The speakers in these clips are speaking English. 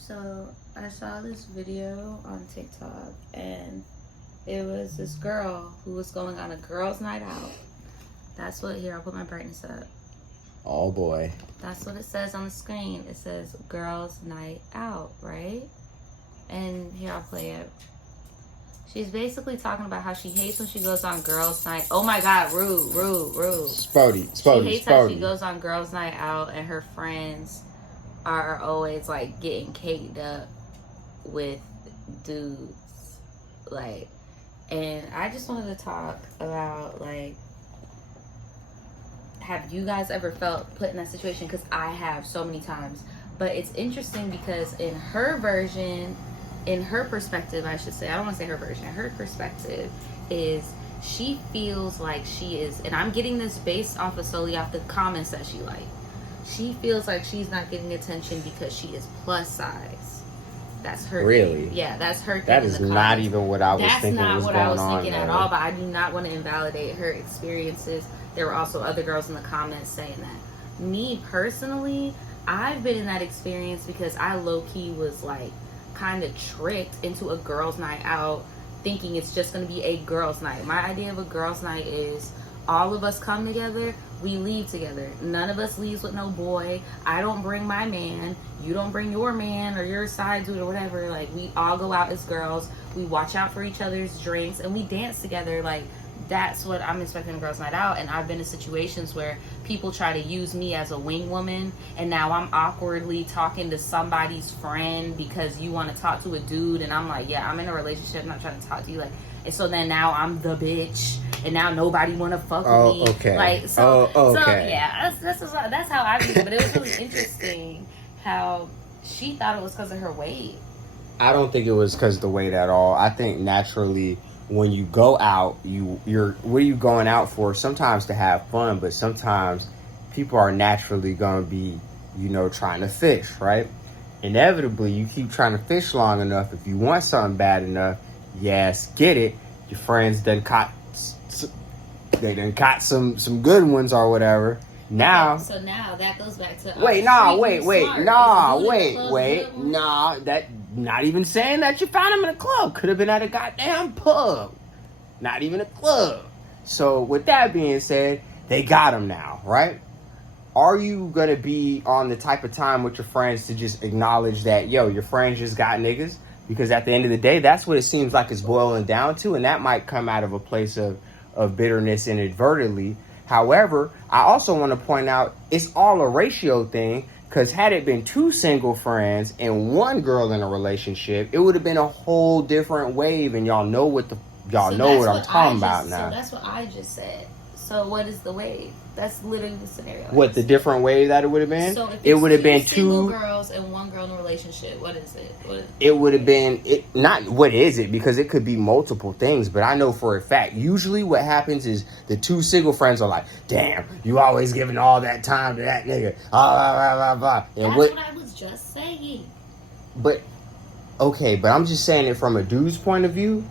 So I saw this video on TikTok, and it was this girl who was going on a girls' night out. That's what, here, I'll put my brightness up. Oh boy. That's what it says on the screen. It says girls' night out, right? And here, I'll play it. She's basically talking about how she hates when she goes on girls' night. Oh my God, rude. Spody. She hates how she goes on girls' night out and her friends are always like getting caked up with dudes. Like, and I just wanted to talk about, like, have you guys ever felt put in that situation? Because I have so many times. But it's interesting because in her version, in her perspective, I should say, I don't want to say her version, her perspective is she feels like she is, and I'm getting this based off of solely off the comments that she liked. She feels like she's not getting attention because she is plus size. That's her. Really? Thing. Yeah, that's her thing. That is not even what I was thinking was going on. That's not what I was thinking at all, but I do not want to invalidate her experiences. There were also other girls in the comments saying that. Me personally, I've been in that experience because I low-key was like kind of tricked into a girls' night out thinking it's just going to be a girls' night. My idea of a girls' night is all of us come together, we leave together. None of us leaves with no boy. I don't bring my man. You don't bring your man or your side dude or whatever. Like, we all go out as girls. We watch out for each other's drinks and we dance together. Like, that's what I'm expecting a girls' night out. And I've been in situations where people try to use me as a wing woman, and now I'm awkwardly talking to somebody's friend because you want to talk to a dude, and I'm like, yeah, I'm in a relationship, I'm not trying to talk to you. Like, and so then now I'm the bitch, and now nobody want to fuck with me. Okay. Like, so okay. Yeah, that's how I view it. But it was really interesting how she thought it was because of her weight. I don't think it was because of the weight at all. I think naturally, when you go out, you're what are you going out for? Sometimes to have fun, but sometimes people are naturally going to be, trying to fish, right? Inevitably, you keep trying to fish long enough. If you want something bad enough, yes, get it. Your friends done caught some good ones or whatever. Now, okay, so now that goes back to that not even saying that you found him in a club. Could have been at a goddamn pub, not even a club. So with that being said, they got him now, right? Are you gonna be on the type of time with your friends to just acknowledge that, your friends just got niggas? Because at the end of the day, that's what it seems like it's boiling down to, and that might come out of a place of bitterness inadvertently. However, I also want to point out it's all a ratio thing, because had it been two single friends and one girl in a relationship, it would have been a whole different wave, and y'all know what I'm talking about now. So that's what I just said. So what is the wave? That's literally the scenario. What, the different wave that it would have been? So if it would have been two girls and one girl in a relationship, what is it? It would have been not what is it, because it could be multiple things, but I know for a fact usually what happens is the two single friends are like, damn, you always giving all that time to that nigga. And that's what I was just saying. But okay, but I'm just saying it from a dude's point of view.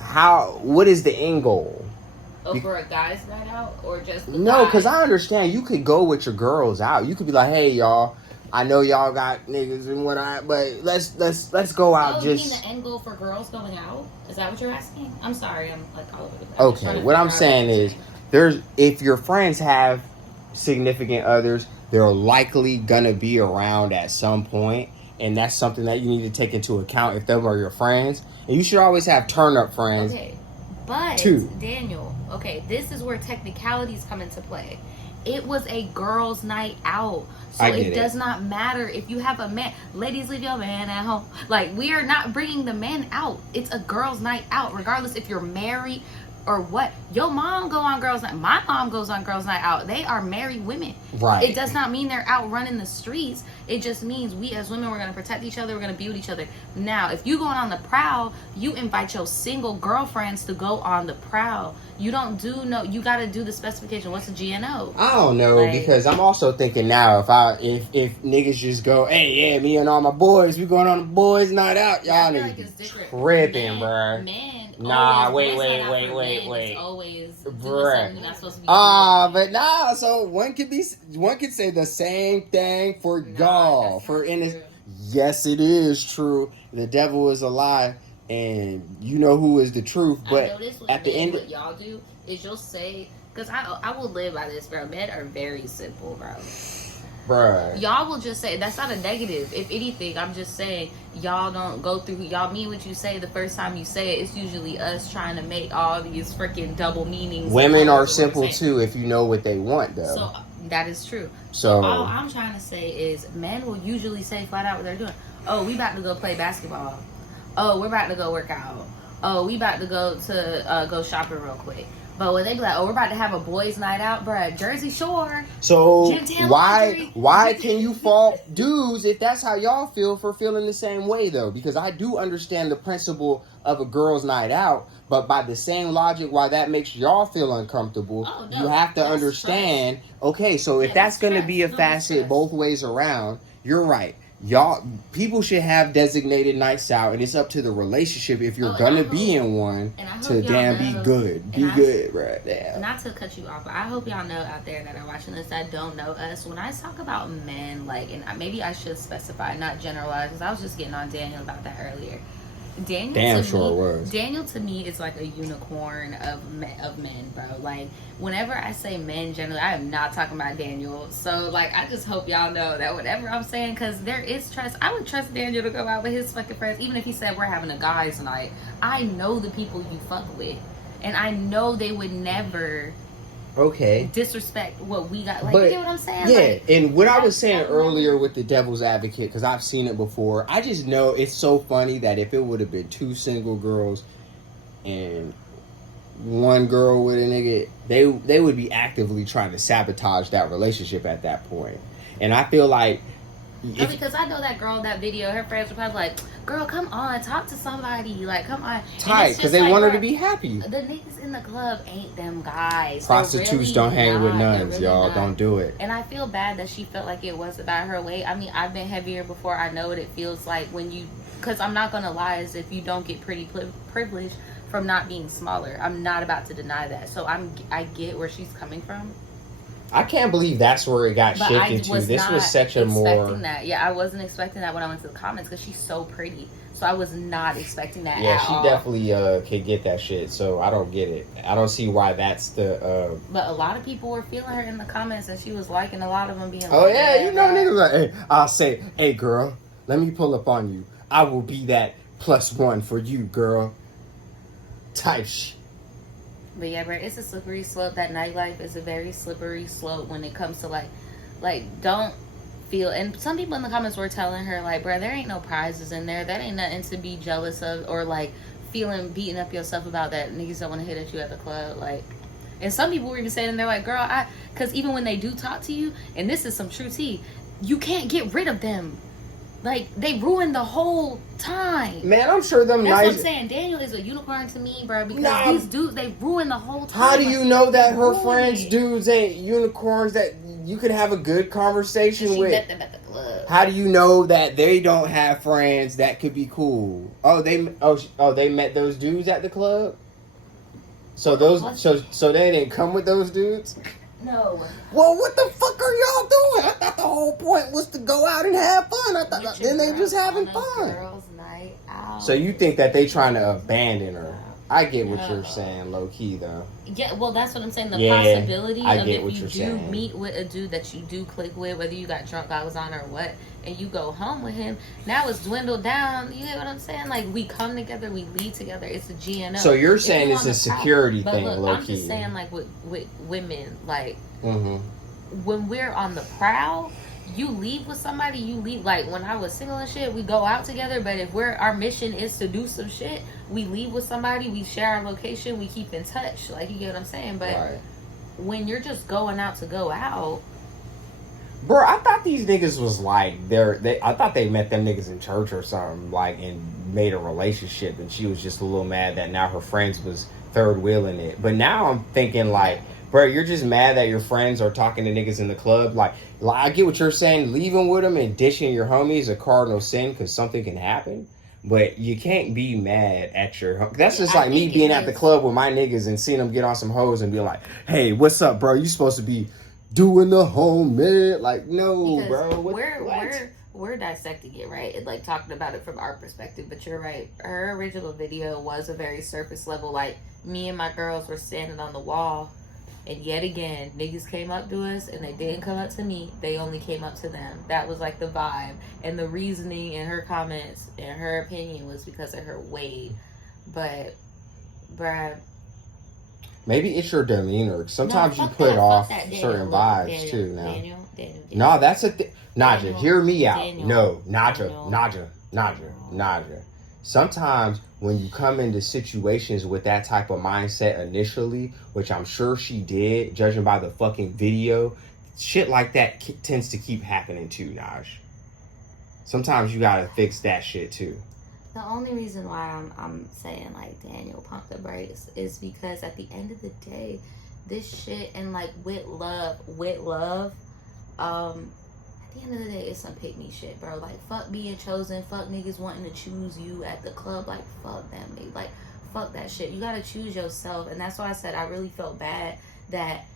What is the end goal? Oh, for a guy's night out, or just no? Because I understand you could go with your girls out. You could be like, "Hey, y'all, I know y'all got niggas and whatnot, but let's go out." You mean the end goal for girls going out? Is that what you're asking? I'm sorry, I'm like all over the place. Okay, what I'm saying is, if your friends have significant others, they're likely gonna be around at some point, and that's something that you need to take into account if them are your friends. And you should always have turn-up friends. Okay, but Daniel, okay, this is where technicalities come into play. It was a girls' night out, so it does not matter if you have a man. Ladies, leave your man at home. Like, we are not bringing the men out. It's a girls' night out, regardless if you're married or what. Your mom go on girls' night. My mom goes on girls' night out. They are married women. Right. It does not mean they're out running the streets. It just means we as women, we're going to protect each other. We're going to be with each other. Now, if you going on the prowl, you invite your single girlfriends to go on the prowl. You don't you got to do the specification. What's the GNO? I don't know, because I'm also thinking now, if niggas just go, hey, yeah, me and all my boys, we going on a boys' night out. Y'all niggas tripping, bruh. Men Nah, always wait. It's always doing Bruh. something you're not supposed to be doing. But nah, so one could say the same thing for y'all. Yes, it is true. The devil is a lie, and you know who is the truth. But I notice with at the end, what y'all do is you'll say, because I will live by this, bro. Men are very simple, bro. bruh. Y'all will just say, that's not a negative. If anything, I'm just saying, y'all don't go through, y'all mean what you say the first time you say it. It's usually us trying to make all these freaking double meanings. Women are simple too if you know what they want, though. So that is true. So all I'm trying to say is men will usually say flat out what they're doing. Oh, we about to go play basketball. Oh, we're about to go work out. Oh, we about to go shopping real quick. But when they be like, oh, we're about to have a boys' night out, bruh, Jersey Shore. So why can you fault dudes if that's how y'all feel for feeling the same way, though? Because I do understand the principle of a girls' night out, but by the same logic, why that makes y'all feel uncomfortable, you have to understand. Trust. Okay, so if that's going to be a facet both ways around, you're right. Y'all, people should have designated nights out, and it's up to the relationship if you're gonna be in one to damn be good. Be good, right? Damn. Not to cut you off, but I hope y'all know out there that are watching this that don't know us. When I talk about men, like, and maybe I should specify, not generalize, because I was just getting on Daniel about that earlier. Daniel to me is like a unicorn of men, bro. Like, whenever I say men generally, I am not talking about Daniel. So, like, I just hope y'all know that whatever I'm saying, because there is trust. I would trust Daniel to go out with his fucking friends, even if he said we're having a guys' night. I know the people you fuck with, and I know they would never disrespect what we got. Like, but, you get what I'm saying? Yeah, like, and what I was saying earlier with the devil's advocate, because I've seen it before, I just know it's so funny that if it would have been two single girls and one girl with a nigga, they would be actively trying to sabotage that relationship at that point. And I feel like no, because I know that girl in that video, her friends were probably like, girl, come on, talk to somebody. Like, come on. Tight, because they want her to be happy. The niggas in the club ain't them guys. Prostitutes really don't hang with nuns, really y'all. Not. Don't do it. And I feel bad that she felt like it was about her weight. I mean, I've been heavier before. I know what it feels like when you... Because I'm not going to lie, as if you don't get pretty privileged from not being smaller. I'm not about to deny that. So I get where she's coming from. I can't believe that's where it got shifted to. This was such a more... That. Yeah, I wasn't expecting that when I went to the comments because she's so pretty. So I was not expecting that at all. Yeah, she definitely could get that shit. So I don't get it. I don't see why that's the... But a lot of people were feeling her in the comments, and she was liking a lot of them being oh, yeah, you know niggas like, hey, I'll say, hey, girl, let me pull up on you. I will be that +1 for you, girl. Type shit. But yeah, bro, it's a slippery slope. That nightlife is a very slippery slope when it comes to like don't feel. And some people in the comments were telling her like, bro, there ain't no prizes in there. That ain't nothing to be jealous of or like feeling beating up yourself about that. Niggas don't want to hit at you at the club, like. And some people were even saying they're like, girl, because even when they do talk to you, and this is some true tea, you can't get rid of them. Like, they ruined the whole time. Man, I'm sure them That's what I'm saying. Daniel is a unicorn to me, bro. Because these dudes, they ruined the whole time. How do you know that her friends' dudes ain't unicorns that you could have a good conversation with? Met them at the club. How do you know that they don't have friends that could be cool? They met those dudes at the club? So they didn't come with those dudes? No. Well, what the fuck are y'all doing? I thought the whole point was to go out and have fun. I thought then they just having fun. Girls' night out. So you think that they trying to abandon her? I get what you're saying, low key though. Yeah, well, that's what I'm saying. The possibility of if you do saying. Meet with a dude that you do click with, whether you got drunk goggles on or what, and you go home with him, now it's dwindled down. You get what I'm saying? Like, we come together, we lead together. It's a GNO. So you're saying it's a security thing, low key. I'm just saying, like, with women, like, when we're on the prowl, you leave with somebody, you leave. Like, when I was single and shit, we go out together, but if our mission is to do some shit, we leave with somebody, we share our location, we keep in touch. Like, you get what I'm saying? But when you're just going out to go out, bro, I thought these niggas was like I thought they met them niggas in church or something, like, and made a relationship, and she was just a little mad that now her friends was third wheeling it. But now I'm thinking like, bro, you're just mad that your friends are talking to niggas in the club. Like I get what you're saying. Leaving with them and dishing your homies a cardinal sin because something can happen. But you can't be mad at your... That's just I like me think being it at the is. club with my niggas and seeing them get on some hoes and be like, hey, what's up, bro? You supposed to be doing the home, man. Like, no, Because bro. we're dissecting it, right? And like talking about it from our perspective. But you're right. Her original video was a very surface level. Like, me and my girls were standing on the wall, and yet again, niggas came up to us, and they didn't come up to me. They only came up to them. That was like the vibe, and the reasoning in her comments and her opinion was because of her weight. But, bruh. Maybe it's your demeanor. Sometimes you put off certain vibes too. Now, Daniel. no, that's a thing. Naja, Daniel, hear me out. Daniel, No, Daniel. Naja. Sometimes when you come into situations with that type of mindset initially, which I'm sure she did, judging by the fucking video, shit like that tends to keep happening too, Naj. Sometimes you gotta fix that shit too. The only reason why I'm saying like Daniel pump the brakes is because at the end of the day, this shit and like with love, at the end of the day, it's some pick me shit, bro. Like, fuck being chosen, fuck niggas wanting to choose you at the club. Like, fuck them, nigga. Like, fuck that shit. You gotta choose yourself. And that's why I said I really felt bad that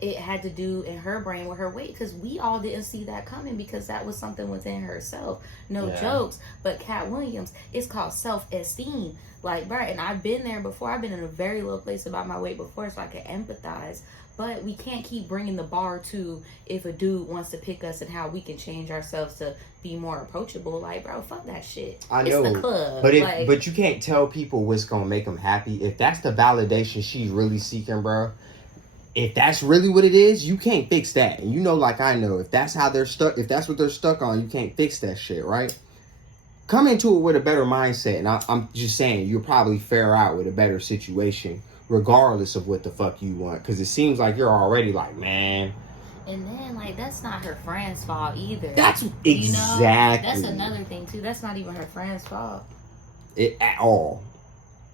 it had to do in her brain with her weight, because we all didn't see that coming, because that was something within herself. No jokes, but Cat Williams, it's called self-esteem. Like, bro, and I've been there before. I've been in a very low place about my weight before, so I can empathize. But we can't keep bringing the bar to if a dude wants to pick us and how we can change ourselves to be more approachable. Like, bro, fuck that shit. I know, it's the club. But you can't tell people what's gonna make them happy. If that's the validation she's really seeking, bro, if that's really what it is, you can't fix that. And you know, like I know, if that's how they're stuck, if that's what they're stuck on, you can't fix that shit, right? Come into it with a better mindset, and I'm just saying you'll probably fare out with a better situation, regardless of what the fuck you want. Because it seems like you're already like, man. And then, like, that's not her friend's fault either. That's exactly. You know? That's another thing too. That's not even her friend's fault. At all.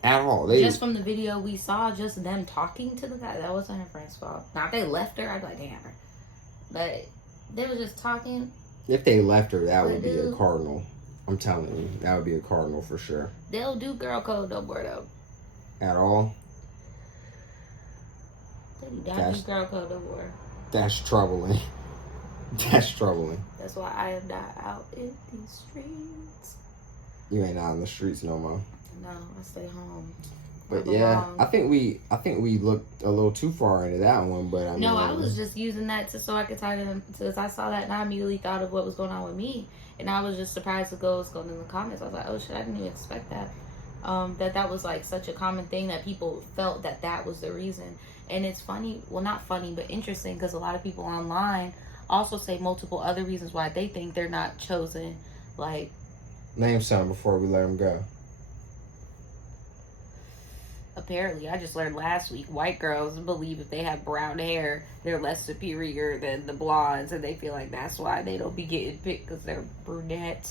Just from the video we saw, just them talking to the guy, that wasn't her friend's fault. Now, if they left her, I'd be like, damn her. But they were just talking. If they left her, that would be a cardinal. I'm telling you, that would be a cardinal for sure. They don't do girl code no more, though. At all? They don't do girl code no more. That's troubling. That's troubling. That's why I am not out in these streets. You ain't out in the streets no more. No, I stay home. But yeah, I think we looked a little too far into that one. But I mean, I was just using that so I could tie them. Because I saw that and I immediately thought of what was going on with me, and I was just surprised to go what's going in the comments. I was like, oh shit, I didn't even expect that. That was like such a common thing that people felt that was the reason. And it's funny, well not funny, but interesting, because a lot of people online also say multiple other reasons why they think they're not chosen. Like, name some before we let them go. Apparently, I just learned last week, white girls believe if they have brown hair, they're less superior than blondes, and they feel like that's why they don't be getting picked because they're brunette.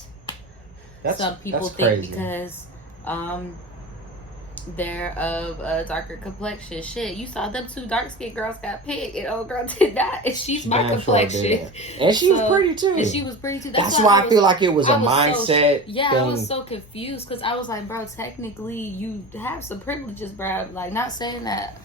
Some people think because they're of a darker complexion. Shit, you saw them two dark-skinned girls got picked, and old girl did not, and she's my complexion. And she was pretty too. That's why I feel like it was a mindset thing. I was so confused, because I was like, bro, technically you have some privileges, bro. Like, not saying that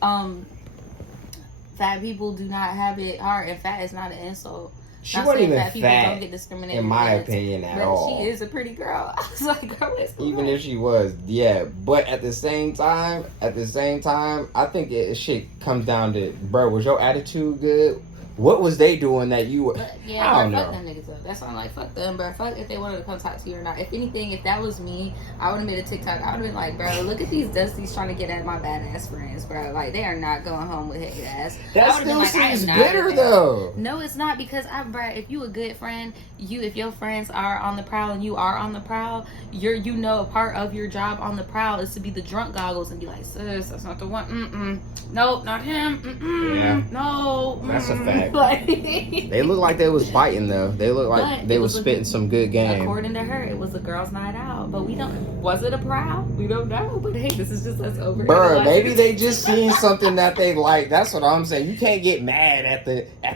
fat people do not have it hard, and fat is not an insult. She wasn't even fat, in my opinion, at all. She is a pretty girl. I was like, girl, even if she was, yeah. But at the same time, I think shit comes down to, bro, was your attitude good? What was they doing that you were? Yeah, I don't know. Fuck them niggas up. That's why I'm like, fuck them, bro. Fuck if they wanted to come talk to you or not. If anything, if that was me, I would have made a TikTok. I would have been like, bro, look at these dusties trying to get at my badass friends, bro. Like, they are not going home with hate ass. That still seems bitter, though. No, it's not, because bro, if you a good friend, if your friends are on the prowl and you are on the prowl, a part of your job on the prowl is to be the drunk goggles and be like, sis, that's not the one. Nope, not him. Yeah. No. That's a fact. They look like they was fighting though. They look like they was spitting some good game. According to her, it was a girls' night out, but we don't. Was it a prowl? We don't know. But hey, this is just us over here. Bruh, maybe they just seen something that they like. That's what I'm saying. You can't get mad at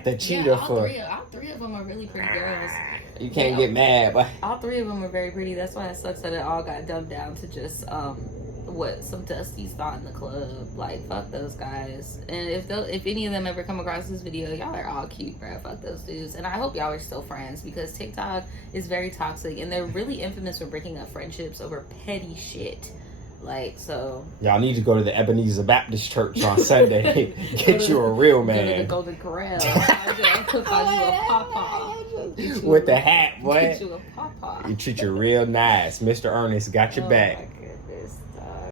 the cheetah all three of them are really pretty girls. You can't get mad, but all three of them were very pretty. That's why it sucks that it all got dumbed down to just what some dusties thought in the club. Like, fuck those guys. And if any of them ever come across this video, y'all are all cute, bro. Fuck those dudes. And I hope y'all are still friends, because TikTok is very toxic, and they're really infamous for breaking up friendships over petty shit. Like, so y'all need to go to the Ebenezer Baptist Church on Sunday. Get you a real man. Go to the Golden Corral. I'll cook on you a pawpaw. With the hat, boy. Get you a pawpaw. You treat you real nice. Mr. Ernest got your back.